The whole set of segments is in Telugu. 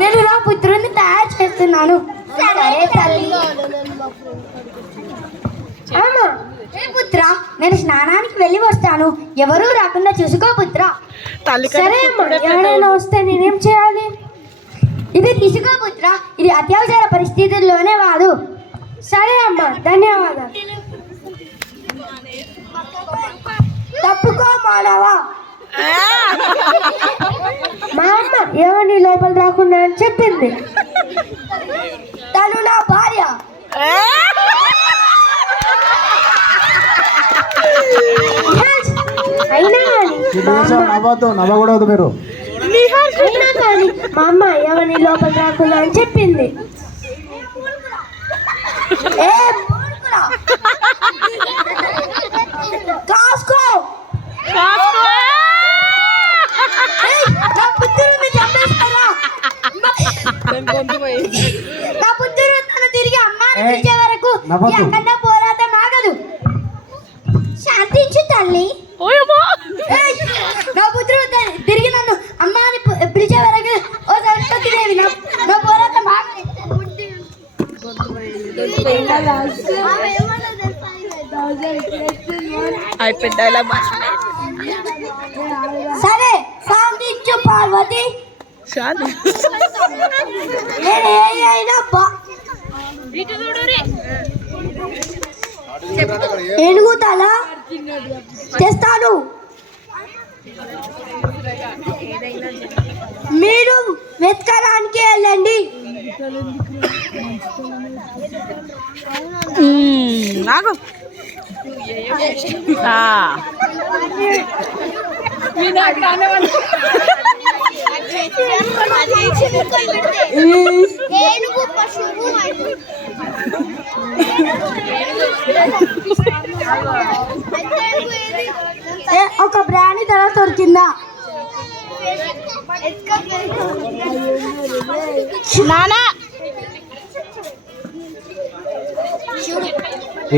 నేను నా పుత్రుని తయారు చేస్తున్నాను. సరే తల్లి. అమ్మా, పుత్ర, నేను స్నానానికి వెళ్ళి వస్తాను. ఎవరూ రాకుండా చూసుకో పుత్ర. సరే అమ్మా, ఎవరైనా వస్తే నేనేం చేయాలి? ఇది తీసుకో పుత్ర, ఇది అత్యవసర పరిస్థితుల్లోనే వాడు. సరే అమ్మా, ధన్యవాదాలు. తప్పుకో మానవా. మా అమ్మ ఎవరిని లోపల రాకుండా అని చెప్పింది. తను నా భార్య. అయినా కానీ నవ్వకూడదు మీరు. అయినా కానీ మా అమ్మ ఎవరిని లోపల రాకుండా అని చెప్పింది. ఏ మూర్ఖుడా. కాసుకో. ఏయ్, నా పుత్రుడిని చంపేస్తారా? నా పుత్రుడు తను తిరిగి అమ్మాని పిలిచే వరకు ఈ అఖండ పోరాటం ఆగదు. శాంతించు తల్లి. ఏయ్, నా పుత్రుడు తిరిగి నన్ను అమ్మాని పిలిచే వరకు ఓ సరస్వతి దేవి నా పోరాటం ఆగదు. సరే, శాంతించు పార్వతి. నేను అయినా ఏనుగు తల చేస్తాను. మీరు వెతకడానికి వెళ్ళండి. ఒక ప్రాణి తల దొరికిందా?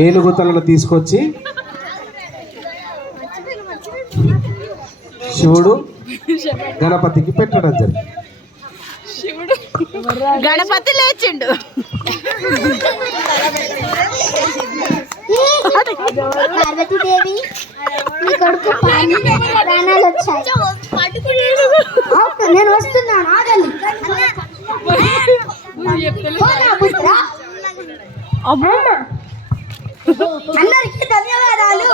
ఏనుగు తలను తీసుకొచ్చి శివుడు గణపతికి పెట్టడం జరిగింది. గణపతి లేచిండు. పార్వతీదేవి, మీ కొడుకు ప్రాణాలు వచ్చాయి. నేను వస్తున్నాను, ఆగండి. అందరికీ ధన్యవాదాలు.